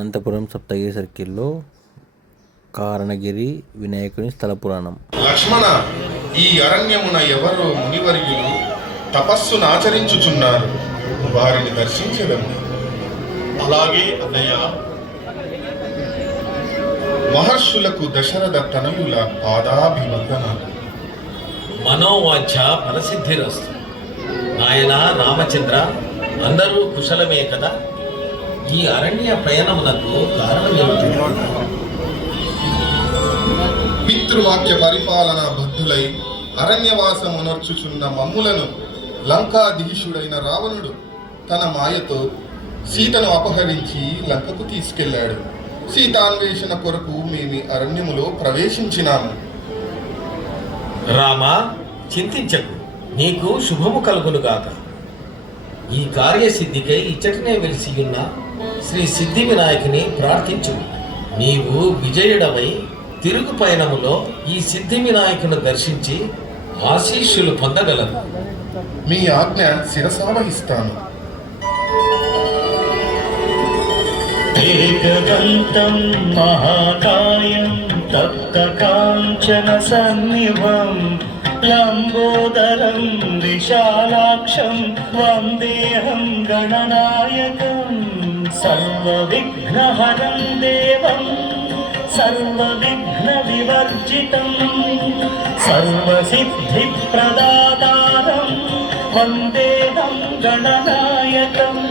అనంతపురం సప్తగిరి సర్కిల్లో కారణగిరి వినాయకుని స్థల పురాణం. లక్ష్మణ ఈ అరణ్యమున ఎవరో మునివర్యులు తపస్సును ఆచరించుచున్నారు? వారిని దర్శించదము అలాగే అన్నయ్య మహర్షులకు దశరథ తనయుల పాదాభివందనాలు. మనోవాంఛ ఫలసిద్ధిరస్తు. నాయన రామచంద్ర అందరూ కుశలమే కదా? ఈ అరణ్య ప్రయాణమునకు కారణం ఏమిటి? పితృవాక్య పరిపాలన బద్ధులై అరణ్యవాసమునర్చుచున్న మమ్ములను లంకాధీశుడైన రావణుడు తన మాయతో సీతను అపహరించి లంకకు తీసుకెళ్ళాడు సీతాన్వేషణ కొరకు మేము అరణ్యములో ప్రవేశించినాము. రామా చింతించకు. నీకు శుభము కలుగునుగాక. ఈ కార్యసిద్ధికై ఇచ్చటనే వెలిసియున్న శ్రీ సిద్ధి వినాయకుని ప్రార్థించు. నీవు విజయుడవై తిరుగు పయనములో ఈ సిద్ధి వినాయకుని దర్శించి ఆశీస్సులు పొందగలరు మీ ఆజ్ఞ శిరసావహిస్తాను. ఏకదంతం మహాకాయం తప్త కాంచన సన్నివం లంబోదరం విశాలాక్షం వందేహం గణనాయకం. सर्वविघ्नहरं देवं सर्वविघ्नविवर्जितं सर्वसिद्धिप्रदातारं वन्देऽहं गणनायकम्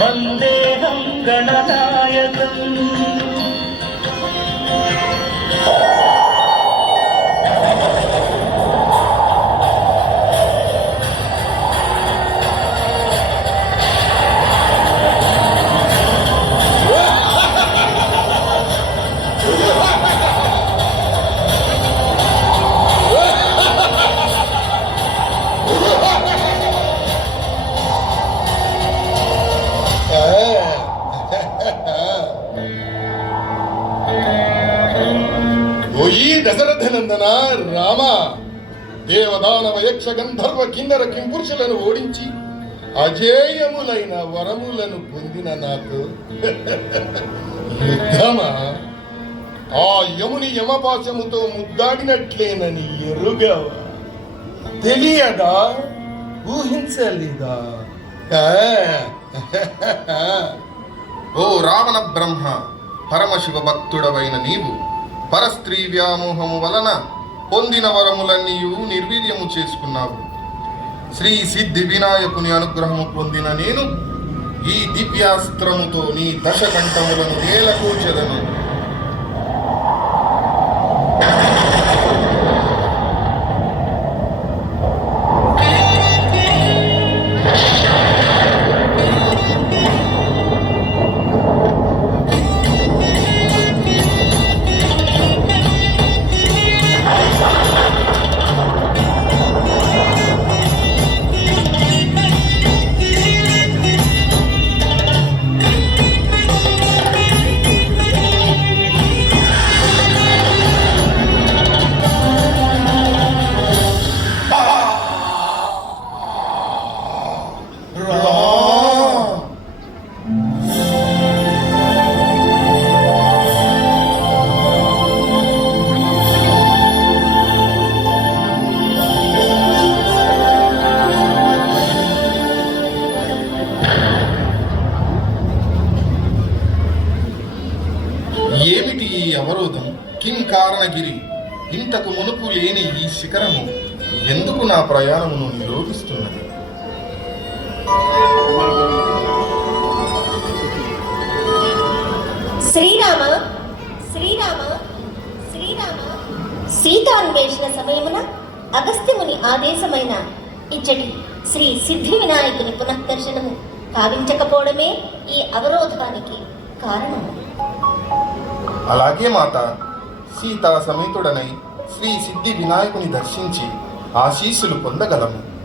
वन्देऽहं गणनायकम् ఓయి దశరథనందన రామ. దేవదానవ యక్ష గంధర్వ కిన్నర కింపురుషులను ఓడించి అజేయములైన వరములను పొందిన నాకు. యుద్ధమా? ఆ యముని యమపాశముతో ముద్దాడినట్లేనని ఎరుగవ? తెలియదా? ఊహించలేదా? ఓ రావణ బ్రహ్మ పరమశివ భక్తుడవైన నీవు పరస్త్రీ వ్యామోహము వలన పొందిన వరములన్నీయు నిర్వీర్యము చేసుకున్నావు. శ్రీ సిద్ధి వినాయకుని అనుగ్రహము పొందిన నేను ఈ దివ్యాస్త్రముతో నీ దశకంఠములను నేలకూర్చదను ఏమిటి ఈ అవరోధం? కిం కారణగిరి. ఇంతకు మునుపు లేని ఈ శిఖరము ఎందుకు నా ప్రయాణమును నిరోధిస్తున్నది? శ్రీరామ శ్రీరామ శ్రీరామ. సీతాన్వేషణ సమయమున అగస్త్యముని ఆదేశమైన ఇచ్చటి శ్రీ సిద్ధి వినాయకుని పునఃదర్శనము కావించకపోవడమే ఈ అవరోధానికి కారణము. అలాగే మాత సీతా సమేతుడనై శ్రీ సిద్ధి వినాయకుని దర్శించి ఆశీస్సులు పొందగలము.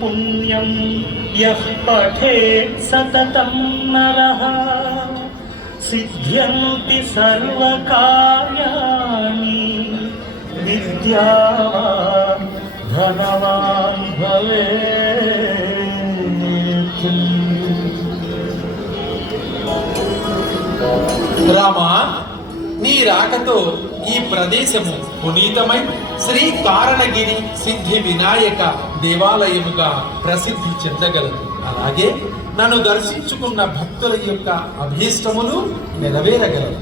పుణ్యం యః సతతం నరః. సిద్ధ్యంతి సర్వకార్యాణి విద్యావాన్ ధనవాన్ భవేత్ రామా నీ రాకతో ఈ ప్రదేశము పునీతమై శ్రీ కారణగిరి సిద్ధి వినాయక దేవాలయముగా ప్రసిద్ధి చెందగలదు. అలాగే నన్ను దర్శించుకున్న భక్తుల యొక్క అభీష్టములు నెరవేరగలవు.